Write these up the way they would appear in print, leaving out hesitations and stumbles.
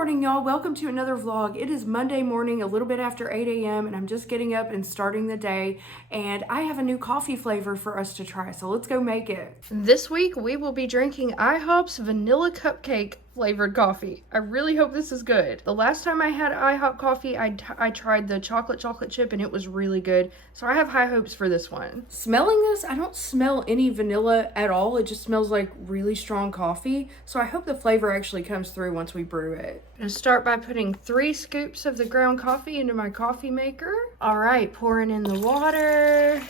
morning, y'all. Welcome to another vlog. It is Monday morning, a little bit after 8 a.m. and I'm just getting up and starting the day, and I have a new coffee flavor for us to try, so let's go make it. This week we will be drinking IHOP's vanilla cupcake flavored coffee. I really hope this is good. The last time I had IHOP coffee, I tried the chocolate chip and it was really good. So I have high hopes for this one. Smelling this, I don't smell any vanilla at all. It just smells like really strong coffee. So I hope the flavor actually comes through once we brew it. I'm gonna start by putting 3 scoops of the ground coffee into my coffee maker. All right, pouring in the water.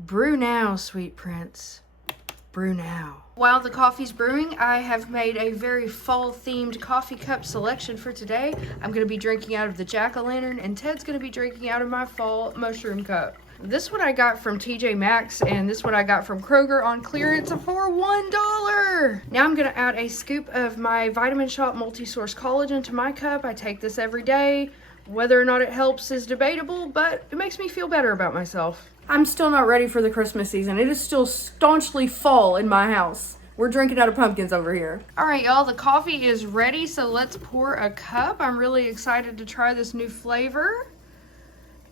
Brew now, sweet prince. Brew now. While the coffee's brewing, I have made a very fall-themed coffee cup selection for today. I'm going to be drinking out of the jack-o'-lantern, and Ted's going to be drinking out of my fall mushroom cup. This one I got from TJ Maxx, and this one I got from Kroger on clearance for $1. Now I'm going to add a scoop of my Vitamin Shot Multi-Source Collagen to my cup. I take this every day. Whether or not it helps is debatable, but it makes me feel better about myself. I'm still not ready for the Christmas season. It is still staunchly fall in my house. We're drinking out of pumpkins over here. All right, y'all, the coffee is ready, so let's pour a cup. I'm really excited to try this new flavor.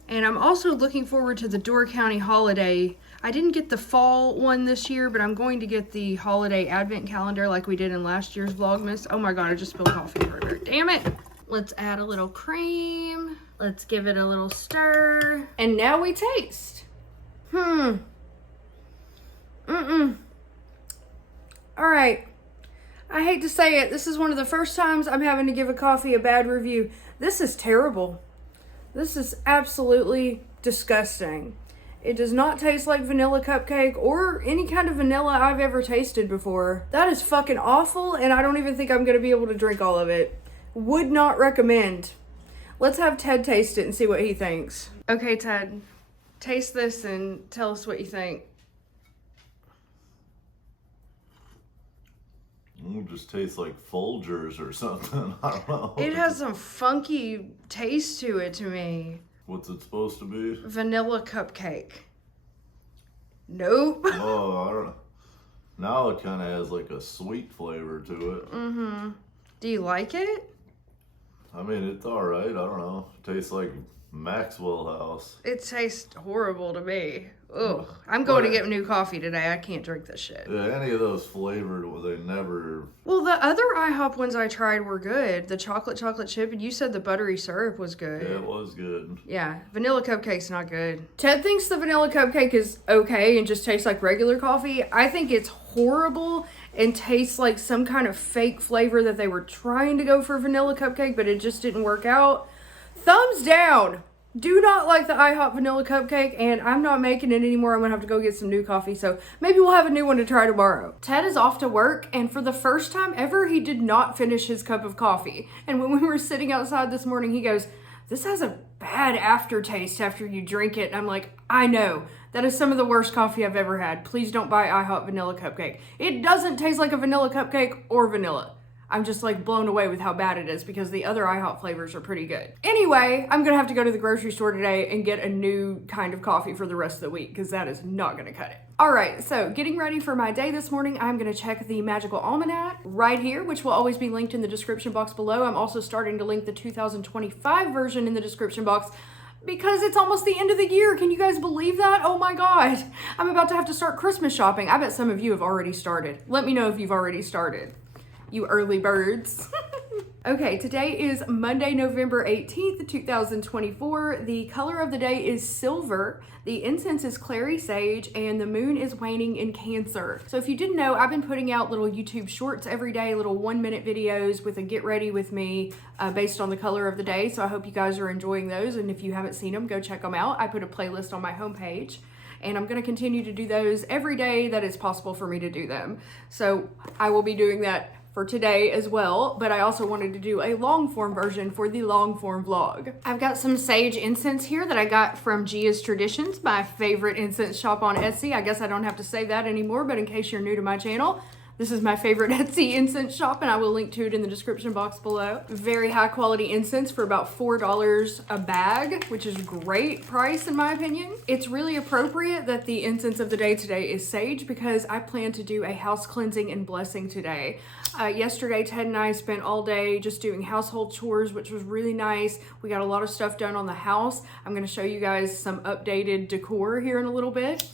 And I'm also looking forward to the Door County holiday. I didn't get the fall one this year, but I'm going to get the holiday advent calendar like we did in last year's Vlogmas. Oh my God, I just spilled coffee everywhere. Damn it. Let's add a little cream. Let's give it a little stir. And now we taste. All right. I hate to say it. This is one of the first times I'm having to give a coffee a bad review. This is terrible. This is absolutely disgusting. It does not taste like vanilla cupcake or any kind of vanilla I've ever tasted before. That is fucking awful, and I don't even think I'm going to be able to drink all of it. Would not recommend. Let's have Ted taste it and see what he thinks. Okay, Ted. Taste this and tell us what you think. It just tastes like Folgers or something. I don't know. It has some funky taste to it to me. What's it supposed to be? Vanilla cupcake. Nope. Oh, I don't know. Now it kind of has like a sweet flavor to it. Mm-hmm. Do you like it? I mean, it's all right. I don't know. It tastes like Maxwell House. It tastes horrible to me. Ugh. I'm going to get new coffee today. I can't drink this shit. Yeah, any of those flavored, they never... Well, the other IHOP ones I tried were good. The chocolate chip, and you said the buttery syrup was good. Yeah, it was good. Yeah, vanilla cupcake's not good. Ted thinks the vanilla cupcake is okay and just tastes like regular coffee. I think it's horrible and tastes like some kind of fake flavor that they were trying to go for vanilla cupcake, but it just didn't work out. Thumbs down. Do not like the IHOP vanilla cupcake, and I'm not making it anymore. I'm gonna have to go get some new coffee, so maybe we'll have a new one to try tomorrow. Ted is off to work, and for the first time ever, he did not finish his cup of coffee. And when we were sitting outside this morning, he goes, "This has a bad aftertaste after you drink it." And I'm like, I know. That is some of the worst coffee I've ever had. Please don't buy IHOP vanilla cupcake. It doesn't taste like a vanilla cupcake or vanilla. I'm just like blown away with how bad it is because the other IHOP flavors are pretty good. Anyway, I'm gonna have to go to the grocery store today and get a new kind of coffee for the rest of the week because that is not gonna cut it. All right, so getting ready for my day this morning, I'm gonna check the Magical Almanac right here, which will always be linked in the description box below. I'm also starting to link the 2025 version in the description box because it's almost the end of the year. Can you guys believe that? Oh my God. I'm about to have to start Christmas shopping. I bet some of you have already started. Let me know if you've already started. You early birds. Okay, today is Monday, November 18th, 2024. The color of the day is silver. The incense is clary sage, and the moon is waning in Cancer. So if you didn't know, I've been putting out little YouTube shorts every day, little 1-minute videos with a get ready with me based on the color of the day. So I hope you guys are enjoying those. And if you haven't seen them, go check them out. I put a playlist on my homepage. And I'm going to continue to do those every day that it's possible for me to do them. So I will be doing that for today as well, but I also wanted to do a long form version for the long form vlog. I've got some sage incense here that I got from Gia's Traditions, my favorite incense shop on Etsy. I guess I don't have to say that anymore, but in case you're new to my channel, This is my favorite Etsy incense shop, and I will link to it in the description box below. Very high quality incense for about $4 a bag, which is great price in my opinion. It's really appropriate that the incense of the day today is sage because I plan to do a house cleansing and blessing today. Yesterday, Ted and I spent all day just doing household chores, which was really nice. We got a lot of stuff done on the house. I'm gonna show you guys some updated decor here in a little bit.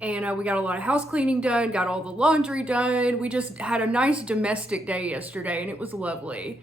And we got a lot of house cleaning done, got all the laundry done. We just had a nice domestic day yesterday and it was lovely.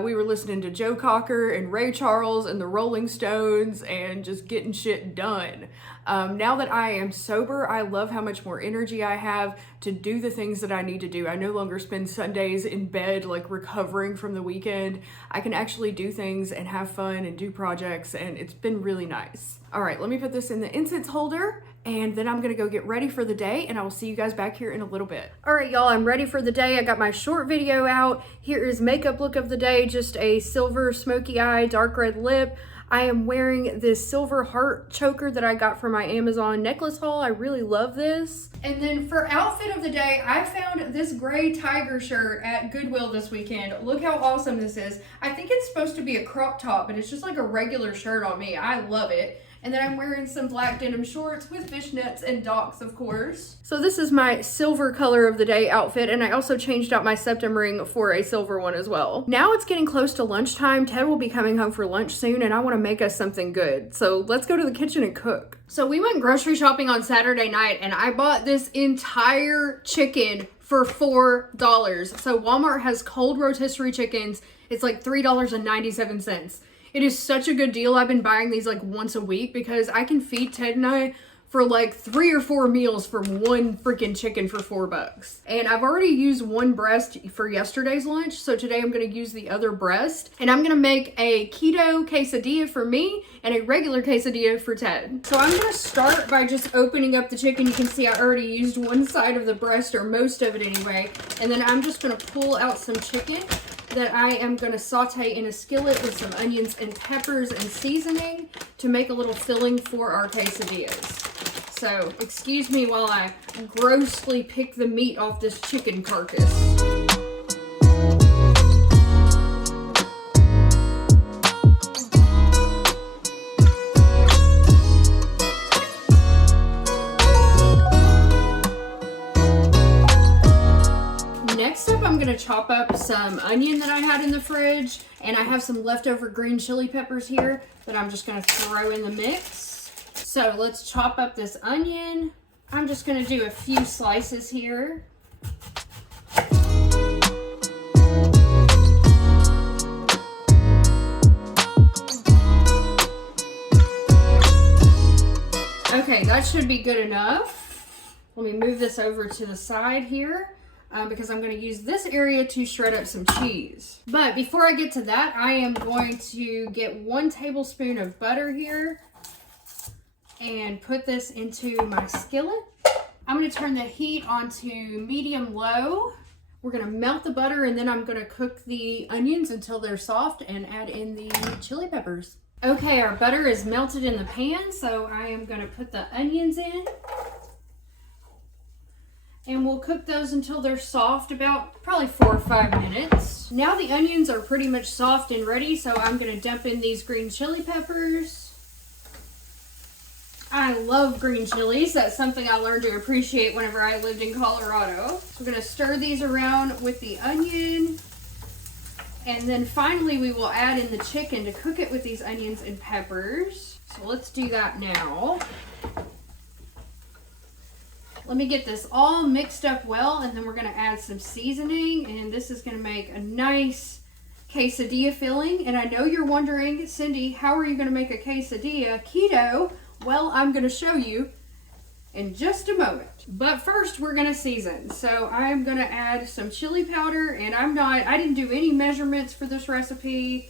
We were listening to Joe Cocker and Ray Charles and the Rolling Stones and just getting shit done. Now that I am sober, I love how much more energy I have to do the things that I need to do. I no longer spend Sundays in bed like recovering from the weekend. I can actually do things and have fun and do projects, and it's been really nice. All right, let me put this in the incense holder, and then I'm gonna go get ready for the day, and I will see you guys back here in a little bit. All right, y'all, I'm ready for the day. I got my short video out. Here is makeup look of the day, just a silver smoky eye, dark red lip. I am wearing this silver heart choker that I got from my Amazon necklace haul. I really love this. And then for outfit of the day, I found this gray tiger shirt at Goodwill this weekend. Look how awesome this is. I think it's supposed to be a crop top, but it's just like a regular shirt on me. I love it. And then I'm wearing some black denim shorts with fishnets and docks, of course. So this is my silver color of the day outfit, and I also changed out my septum ring for a silver one as well. Now it's getting close to lunchtime. Ted will be coming home for lunch soon, and I want to make us something good. So let's go to the kitchen and cook. So we went grocery shopping on Saturday night, and I bought this entire chicken for $4. So Walmart has cold rotisserie chickens. It's like $3.97. It is such a good deal. I've been buying these like once a week because I can feed Ted and I for like 3 or 4 meals for one freaking chicken for $4. And I've already used one breast for yesterday's lunch, so today I'm gonna use the other breast. And I'm gonna make a keto quesadilla for me and a regular quesadilla for Ted. So I'm gonna start by just opening up the chicken. You can see I already used one side of the breast, or most of it anyway. And then I'm just gonna pull out some chicken that I am going to saute in a skillet with some onions and peppers and seasoning to make a little filling for our quesadillas. So excuse me while I grossly pick the meat off this chicken carcass. Next up, I'm gonna chop up some onion that I had in the fridge, and I have some leftover green chili peppers here that I'm just gonna throw in the mix. So let's chop up this onion. I'm just gonna do a few slices here. Okay, that should be good enough. Let me move this over to the side here. Because I'm going to use this area to shred up some cheese. But before I get to that, I am going to get 1 tablespoon of butter here and put this into my skillet. I'm going to turn the heat onto medium-low. We're going to melt the butter, and then I'm going to cook the onions until they're soft and add in the chili peppers. Okay, our butter is melted in the pan, so I am going to put the onions in. And we'll cook those until they're soft, about probably 4 or 5 minutes. Now the onions are pretty much soft and ready, so I'm gonna dump in these green chili peppers. I love green chilies. That's something I learned to appreciate whenever I lived in Colorado. So we're gonna stir these around with the onion. And then finally we will add in the chicken to cook it with these onions and peppers. So let's do that now. Let me get this all mixed up well, and then we're going to add some seasoning, and this is going to make a nice quesadilla filling. And I know you're wondering, Cindy, how are you going to make a quesadilla keto? Well, I'm going to show you in just a moment. But first, we're going to season. So I'm going to add some chili powder, and I didn't do any measurements for this recipe.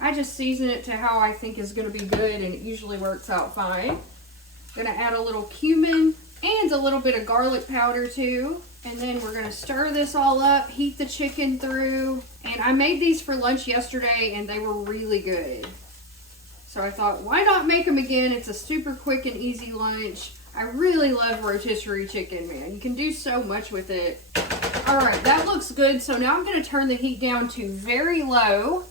I just season it to how I think is going to be good, and it usually works out fine. Going to add a little cumin and a little bit of garlic powder too. And then we're going to stir this all up, heat the chicken through. And I made these for lunch yesterday, and they were really good. So I thought, why not make them again? It's a super quick and easy lunch. I really love rotisserie chicken, man. You can do so much with it. All right, that looks good. So now I'm going to turn the heat down to very low.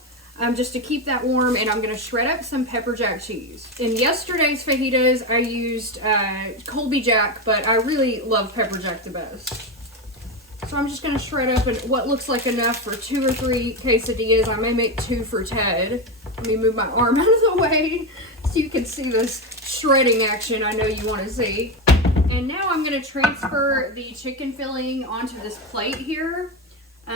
Just to keep that warm, and I'm going to shred up some pepper jack cheese. In yesterday's fajitas, I used Colby Jack, but I really love pepper jack the best. So I'm just going to shred up what looks like enough for 2 or 3 quesadillas. I may make 2 for Ted. Let me move my arm out of the way so you can see this shredding action I know you want to see. And now I'm going to transfer the chicken filling onto this plate here.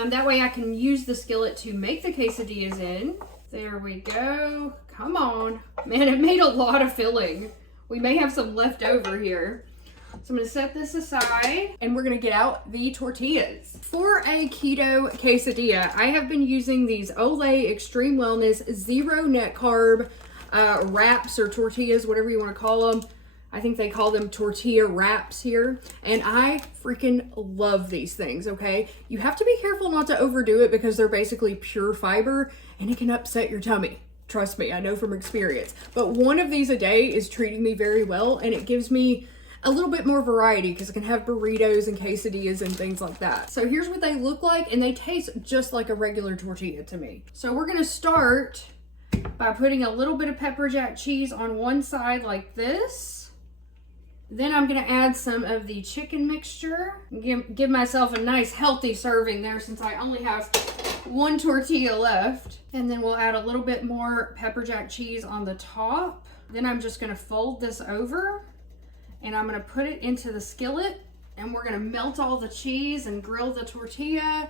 That way I can use the skillet to make the quesadillas in. There we go. Come on. Man, it made a lot of filling. We may have some left over here. So I'm going to set this aside and we're going to get out the tortillas. For a keto quesadilla, I have been using these Olay Extreme Wellness Zero Net Carb wraps or tortillas, whatever you want to call them. I think they call them tortilla wraps here. And I freaking love these things, okay? You have to be careful not to overdo it because they're basically pure fiber and it can upset your tummy. Trust me, I know from experience. But one of these a day is treating me very well, and it gives me a little bit more variety because I can have burritos and quesadillas and things like that. So here's what they look like, and they taste just like a regular tortilla to me. So we're gonna start by putting a little bit of pepper jack cheese on one side like this. Then I'm gonna add some of the chicken mixture. Give myself a nice healthy serving there since I only have 1 tortilla left. And then we'll add a little bit more pepper jack cheese on the top. Then I'm just gonna fold this over and I'm gonna put it into the skillet and we're gonna melt all the cheese and grill the tortilla.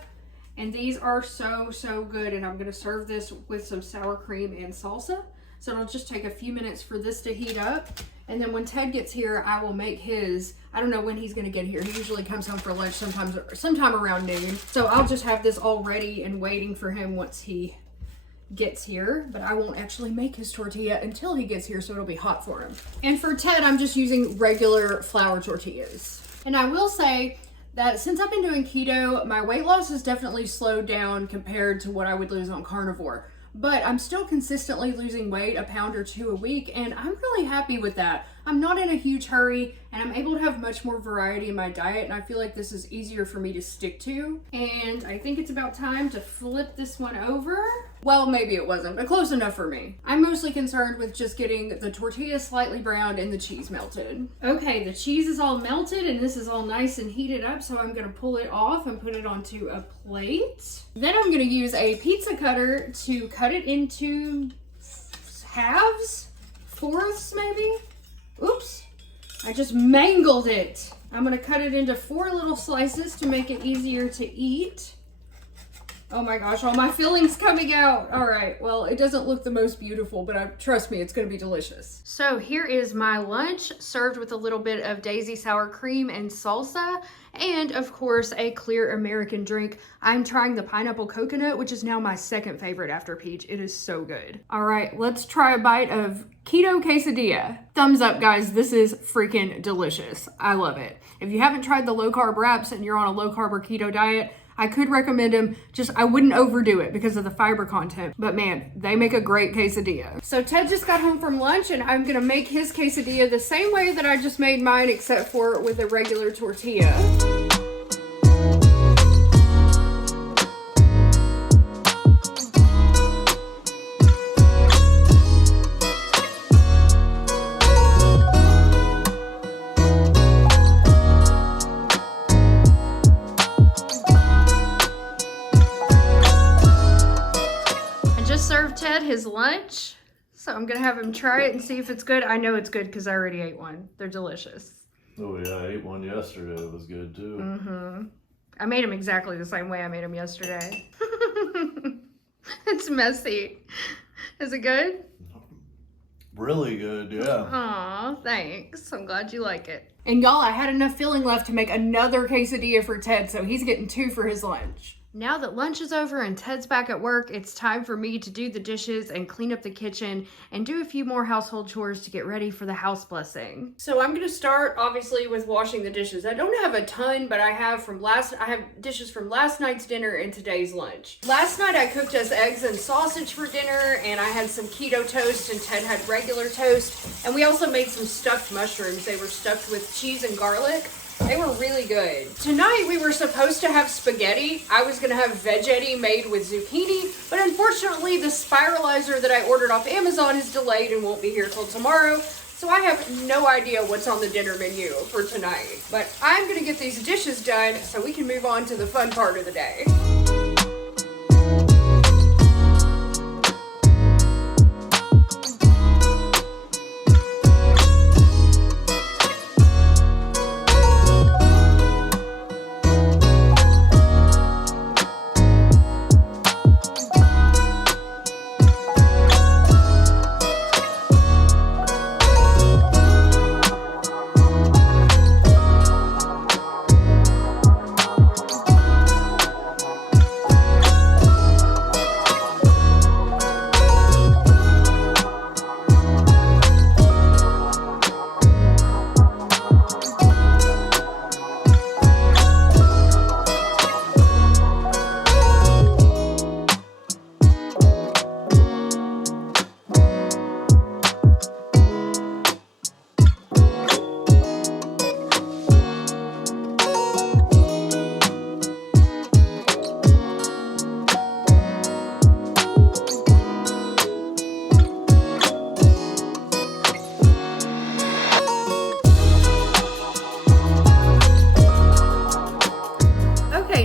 And these are so, so good. And I'm gonna serve this with some sour cream and salsa. So it'll just take a few minutes for this to heat up. And then when Ted gets here, I will make his, I don't know when he's gonna get here. He usually comes home for lunch sometime around noon. So I'll just have this all ready and waiting for him once he gets here. But I won't actually make his tortilla until he gets here, so it'll be hot for him. And for Ted, I'm just using regular flour tortillas. And I will say that since I've been doing keto, my weight loss has definitely slowed down compared to what I would lose on carnivore. But I'm still consistently losing weight, a pound or 2 a week, and I'm really happy with that. I'm not in a huge hurry, and I'm able to have much more variety in my diet, and I feel like this is easier for me to stick to. And I think it's about time to flip this one over. Well, maybe it wasn't, but close enough for me. I'm mostly concerned with just getting the tortilla slightly browned and the cheese melted. Okay, the cheese is all melted, and this is all nice and heated up, so I'm gonna pull it off and put it onto a plate. Then I'm gonna use a pizza cutter to cut it into halves, fourths maybe. Oops, I just mangled it. I'm gonna cut it into 4 little slices to make it easier to eat. Oh my gosh, all my filling's coming out. All right, well, it doesn't look the most beautiful, but trust me, it's gonna be delicious. So here is my lunch, served with a little bit of daisy sour cream and salsa, and of course, a clear American drink. I'm trying the pineapple coconut, which is now my 2nd favorite after peach. It is so good. All right, let's try a bite of keto quesadilla. Thumbs up, guys. This is freaking delicious. I love it. If you haven't tried the low carb wraps and you're on a low carb or keto diet, I could recommend them. Just, I wouldn't overdo it because of the fiber content. But man, they make a great quesadilla. So Ted just got home from lunch and I'm gonna make his quesadilla the same way that I just made mine, except for with a regular tortilla. Ted his lunch, so I'm gonna have him try it and see if it's good. I know it's good because I already ate one. They're delicious. Oh yeah, I ate one yesterday. It was good too. I made them exactly the same way I made them yesterday. It's messy. Is it good? Really good, yeah. Aw, thanks. I'm glad you like it. And y'all, I had enough filling left to make another quesadilla for Ted, so he's getting 2 for his lunch. Now that lunch is over and Ted's back at work, it's time for me to do the dishes and clean up the kitchen and do a few more household chores to get ready for the house blessing. So I'm gonna start obviously with washing the dishes. I don't have a ton, but I have dishes from last night's dinner and today's lunch. Last night I cooked us eggs and sausage for dinner, and I had some keto toast and Ted had regular toast. And we also made some stuffed mushrooms. They were stuffed with cheese and garlic. They were really good. Tonight we were supposed to have spaghetti. I was gonna have veggetti made with zucchini, but unfortunately the spiralizer that I ordered off Amazon is delayed and won't be here till tomorrow. So I have no idea what's on the dinner menu for tonight. But I'm gonna get these dishes done so we can move on to the fun part of the day.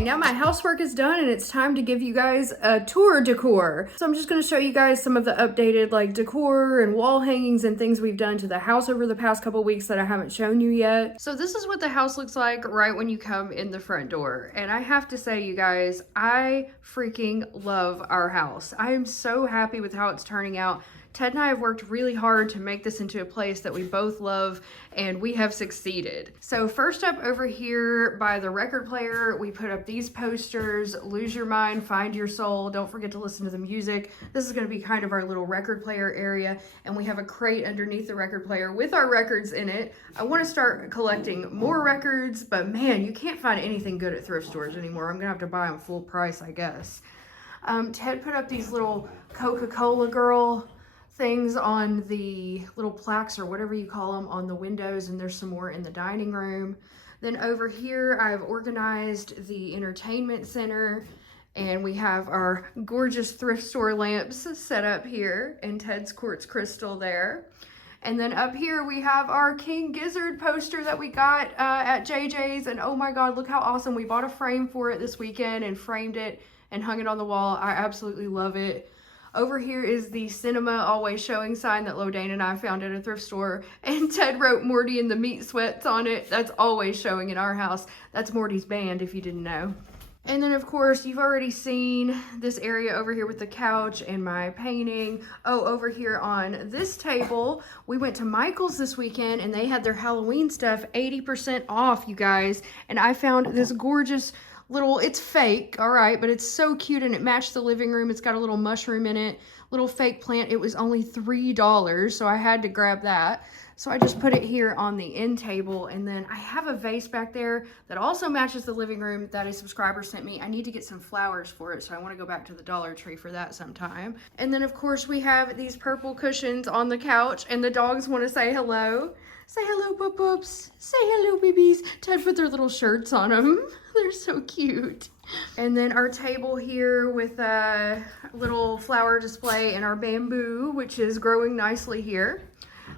Now my housework is done and it's time to give you guys a tour decor. So I'm just going to show you guys some of the updated like decor and wall hangings and things we've done to the house over the past couple weeks that I haven't shown you yet. So this is what the house looks like right when you come in the front door. And I have to say, you guys, I freaking love our house. I am so happy with how it's turning out. Ted and I have worked really hard to make this into a place that we both love, and we have succeeded. So first up over here by the record player, we put up these posters: Lose Your Mind, Find Your Soul, Don't Forget to Listen to the Music. This is gonna be kind of our little record player area, and we have a crate underneath the record player with our records in it. I wanna start collecting more records, but man, you can't find anything good at thrift stores anymore. I'm gonna have to buy them full price, I guess. Ted put up these little Coca-Cola girl things on the little plaques or whatever you call them on the windows, and there's some more in the dining room. Then over here I've organized the entertainment center, and we have our gorgeous thrift store lamps set up here and Ted's quartz crystal there. And then up here we have our King Gizzard poster that we got at JJ's, and oh my god, look how awesome. We bought a frame for it this weekend and framed it and hung it on the wall. I absolutely love it. Over here is the cinema always showing sign that Lodane and I found at a thrift store, and Ted wrote Morty and the Meat Sweats on it. That's always showing in our house. That's Morty's band, if you didn't know. And then of course you've already seen this area over here with the couch and my painting. Oh, over here on this table, we went to Michael's this weekend and they had their Halloween stuff 80% off, you guys. And I found this gorgeous little, it's fake, all right, but it's so cute and it matched the living room. It's got a little mushroom in it, little fake plant. It was only $3, so I had to grab that. So I just put it here on the end table, and then I have a vase back there that also matches the living room that a subscriber sent me. I need to get some flowers for it, so I want to go back to the Dollar Tree for that sometime. And then of course we have these purple cushions on the couch, and the dogs want to say hello. Say hello, pup-pups. Say hello, babies. Ted put their little shirts on them. They're so cute. And then our table here with a little flower display and our bamboo, which is growing nicely here.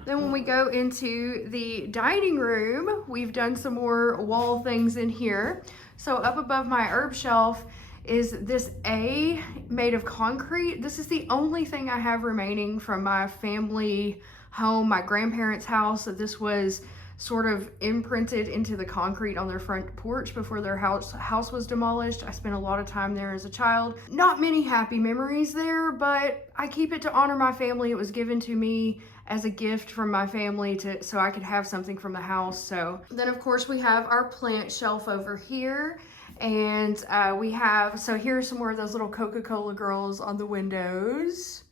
Then when we go into the dining room, we've done some more wall things in here. So up above my herb shelf is this A made of concrete. This is the only thing I have remaining from my family home, my grandparents' house. So this was sort of imprinted into the concrete on their front porch before their house was demolished. I spent a lot of time there as a child. Not many happy memories there, but I keep it to honor my family. It was given to me as a gift from my family so I could have something from the house. So then of course we have our plant shelf over here, and so here's some more of those little Coca-Cola girls on the windows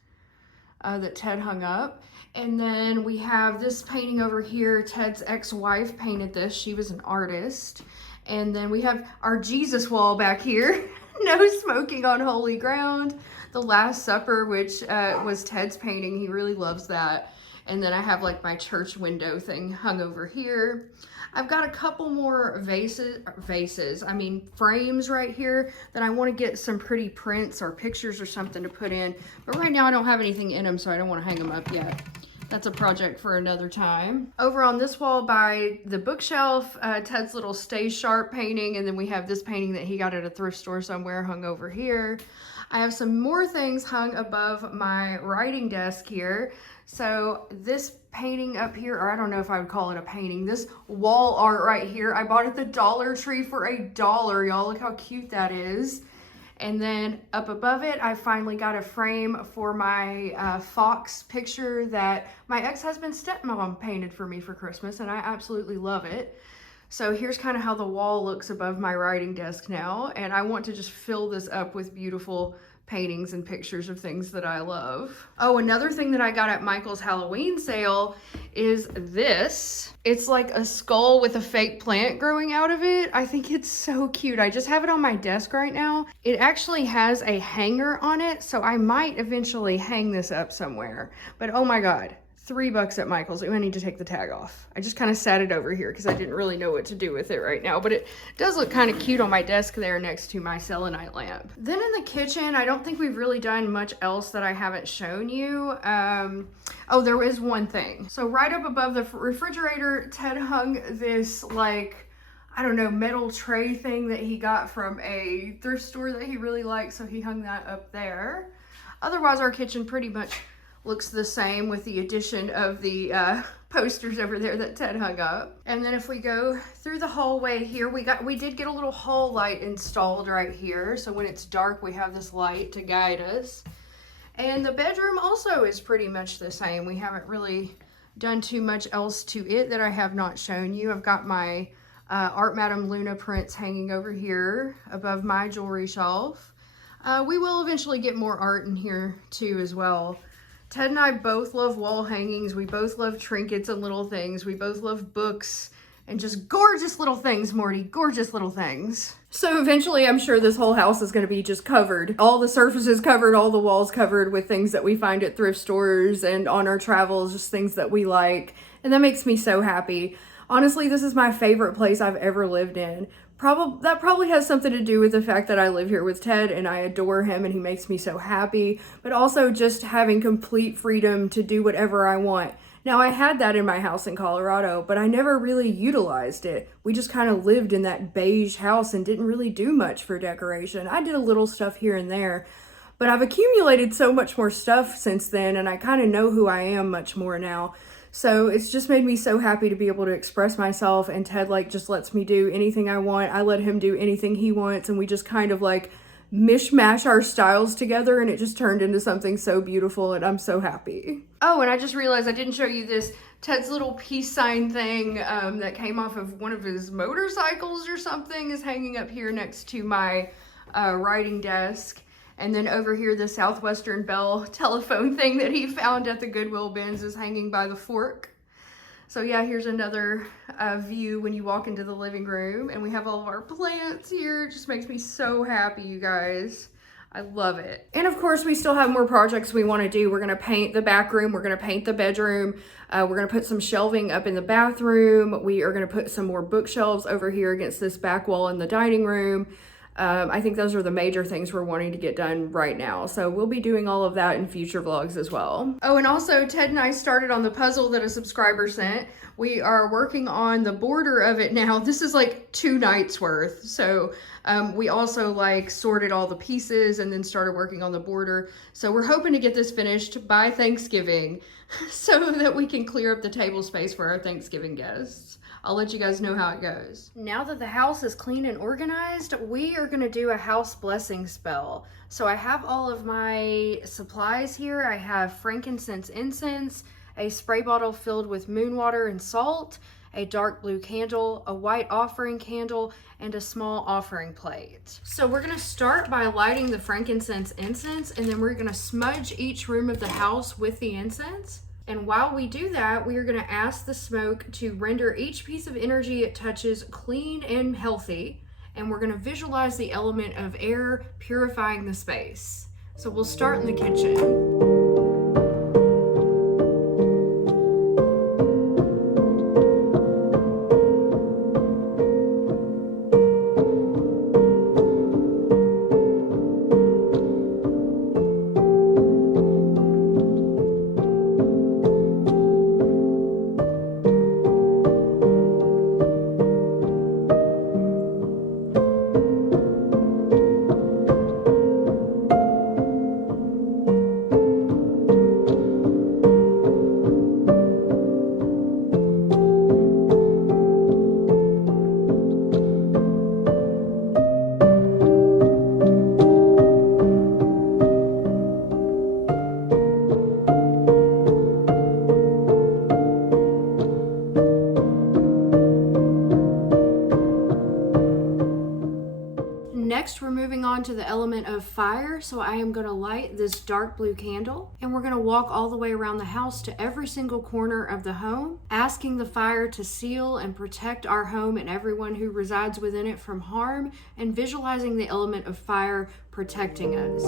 that Ted hung up. And then we have this painting over here. Ted's ex-wife painted this. She was an artist. And then we have our Jesus wall back here. No smoking on holy ground. The Last Supper, which was Ted's painting. He really loves that. And then I have like my church window thing hung over here. I've got a couple more frames right here that I want to get some pretty prints or pictures or something to put in. But right now I don't have anything in them, so I don't want to hang them up yet. That's a project for another time. Over on this wall by the bookshelf, Ted's little Stay Sharp painting, and then we have this painting that he got at a thrift store somewhere hung over here. I have some more things hung above my writing desk here. So this painting up here, or I don't know if I would call it a painting, this wall art right here, I bought at the Dollar Tree for $1. Y'all, look how cute that is. And then up above it, I finally got a frame for my fox picture that my ex-husband's stepmom painted for me for Christmas, and I absolutely love it. So here's kind of how the wall looks above my writing desk now, and I want to just fill this up with beautiful paintings and pictures of things that I love. Oh, another thing that I got at Michael's Halloween sale is this. It's like a skull with a fake plant growing out of it. I think it's so cute. I just have it on my desk right now. It actually has a hanger on it, so I might eventually hang this up somewhere. But oh my God, $3 at Michael's. I need to take the tag off. I just kind of sat it over here because I didn't really know what to do with it right now, but it does look kind of cute on my desk there next to my selenite lamp. Then in the kitchen, I don't think we've really done much else that I haven't shown you. Oh, there is one thing. So right up above the refrigerator, Ted hung this like, I don't know, metal tray thing that he got from a thrift store that he really liked. So he hung that up there. Otherwise, our kitchen pretty much looks the same with the addition of the posters over there that Ted hung up. And then if we go through the hallway here, we did get a little hall light installed right here. So when it's dark, we have this light to guide us. And the bedroom also is pretty much the same. We haven't really done too much else to it that I have not shown you. I've got my Art Madame Luna prints hanging over here above my jewelry shelf. We will eventually get more art in here too as well. Ted and I both love wall hangings. We both love trinkets and little things. We both love books and just gorgeous little things, Morty. Gorgeous little things. So eventually I'm sure this whole house is going to be just covered. All the surfaces covered, all the walls covered with things that we find at thrift stores and on our travels, just things that we like. And that makes me so happy. Honestly, this is my favorite place I've ever lived in. That probably has something to do with the fact that I live here with Ted and I adore him and he makes me so happy, but also just having complete freedom to do whatever I want. Now, I had that in my house in Colorado, but I never really utilized it. We just kind of lived in that beige house and didn't really do much for decoration. I did a little stuff here and there, but I've accumulated so much more stuff since then and I kind of know who I am much more now. So it's just made me so happy to be able to express myself, and Ted like just lets me do anything I want. I let him do anything he wants, and we just kind of like mishmash our styles together, and it just turned into something so beautiful, and I'm so happy. Oh, and I just realized I didn't show you this. Ted's little peace sign thing that came off of one of his motorcycles or something is hanging up here next to my writing desk. And then over here, the Southwestern Bell telephone thing that he found at the Goodwill bins is hanging by the fork. So yeah, here's another view when you walk into the living room. And we have all of our plants here. It just makes me so happy, you guys. I love it. And of course, we still have more projects we want to do. We're going to paint the back room. We're going to paint the bedroom. We're going to put some shelving up in the bathroom. We are going to put some more bookshelves over here against this back wall in the dining room. I think those are the major things we're wanting to get done right now. So we'll be doing all of that in future vlogs as well. Oh, and also Ted and I started on the puzzle that a subscriber sent. We are working on the border of it now. This is like 2 nights worth. So we also like sorted all the pieces and then started working on the border. So we're hoping to get this finished by Thanksgiving so that we can clear up the table space for our Thanksgiving guests. I'll let you guys know how it goes. Now that the house is clean and organized, we are gonna do a house blessing spell. So I have all of my supplies here. I have frankincense incense, a spray bottle filled with moon water and salt, a dark blue candle, a white offering candle, and a small offering plate. So we're gonna start by lighting the frankincense incense, and then we're gonna smudge each room of the house with the incense. And while we do that, we are going to ask the smoke to render each piece of energy it touches clean and healthy. And we're going to visualize the element of air purifying the space. So we'll start in the kitchen. on to the element of fire, so I am going to light this dark blue candle, and we're going to walk all the way around the house to every single corner of the home, asking the fire to seal and protect our home and everyone who resides within it from harm, and visualizing the element of fire protecting us.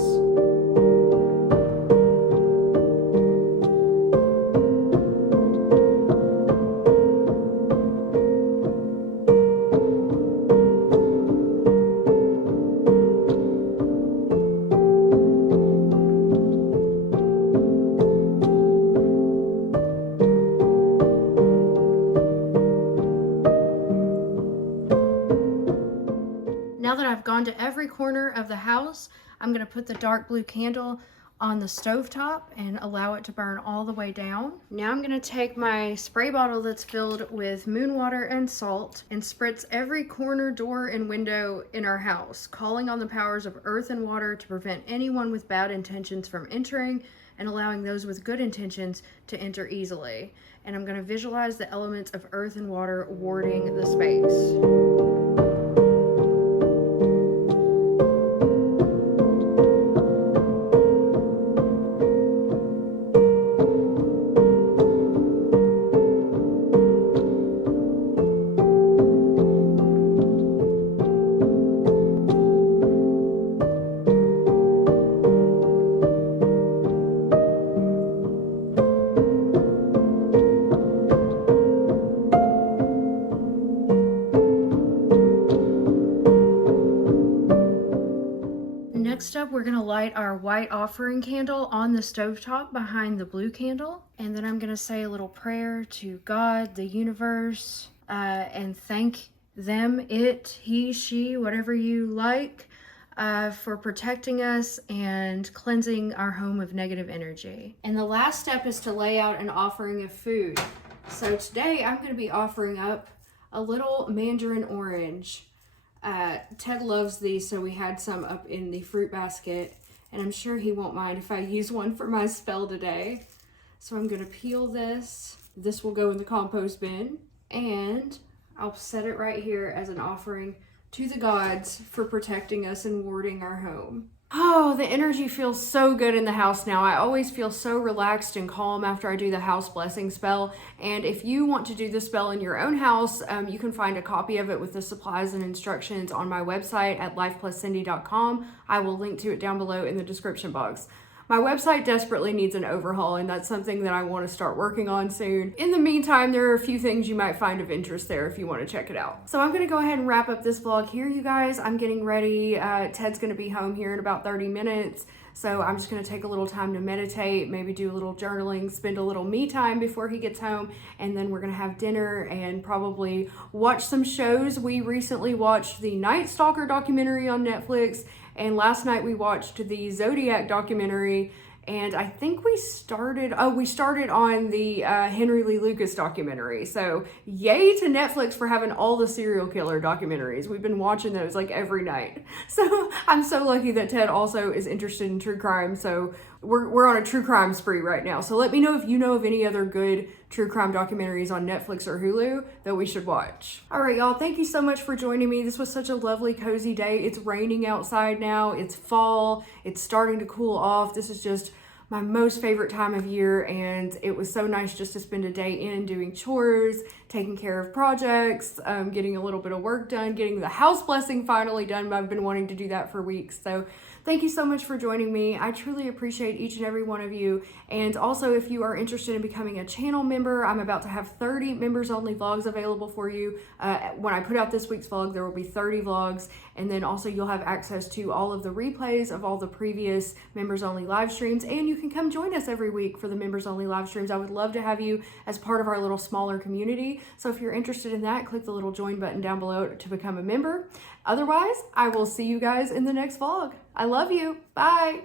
Now that I've gone to every corner of the house, I'm going to put the dark blue candle on the stovetop and allow it to burn all the way down. Now I'm going to take my spray bottle that's filled with moon water and salt and spritz every corner, door, and window in our house, calling on the powers of earth and water to prevent anyone with bad intentions from entering and allowing those with good intentions to enter easily. And I'm going to visualize the elements of earth and water warding the space. Next up, we're going to light our white offering candle on the stovetop behind the blue candle. And then I'm going to say a little prayer to God, the universe, and thank them, it, he, she, whatever you like, for protecting us and cleansing our home of negative energy. And the last step is to lay out an offering of food. So today I'm going to be offering up a little mandarin orange. Ted loves these, so we had some up in the fruit basket, and I'm sure he won't mind if I use one for my spell today. So I'm going to peel this. This will go in the compost bin, and I'll set it right here as an offering to the gods for protecting us and warding our home. Oh, the energy feels so good in the house now. I always feel so relaxed and calm after I do the house blessing spell. And if you want to do the spell in your own house, you can find a copy of it with the supplies and instructions on my website at lifepluscindy.com. I will link to it down below in the description box. My website desperately needs an overhaul, and that's something that I want to start working on soon. In the meantime, there are a few things you might find of interest there if you want to check it out. So I'm going to go ahead and wrap up this vlog here, you guys. I'm getting ready. Ted's going to be home here in about 30 minutes. So I'm just going to take a little time to meditate, maybe do a little journaling, spend a little me time before he gets home, and then we're going to have dinner and probably watch some shows. We recently watched the Night Stalker documentary on Netflix, and last night we watched the Zodiac documentary, and I think we started on the Henry Lee Lucas documentary. So yay to Netflix for having all the serial killer documentaries. We've been watching those like every night. So I'm so lucky that Ted also is interested in true crime. So we're on a true crime spree right now. So let me know if you know of any other good true crime documentaries on Netflix or Hulu that we should watch. All right, y'all, thank you so much for joining me. This was such a lovely, cozy day. It's raining outside now. It's fall. It's starting to cool off. This is just my most favorite time of year, and it was so nice just to spend a day in doing chores, taking care of projects, getting a little bit of work done, getting the house blessing finally done. I've been wanting to do that for weeks. So thank you so much for joining me. I truly appreciate each and every one of you. And also, if you are interested in becoming a channel member, I'm about to have 30 members only vlogs available for you. When I put out this week's vlog, there will be 30 vlogs. And then also you'll have access to all of the replays of all the previous members only live streams. And you can come join us every week for the members only live streams. I would love to have you as part of our little smaller community. So if you're interested in that, click the little join button down below to become a member. Otherwise, I will see you guys in the next vlog. I love you. Bye.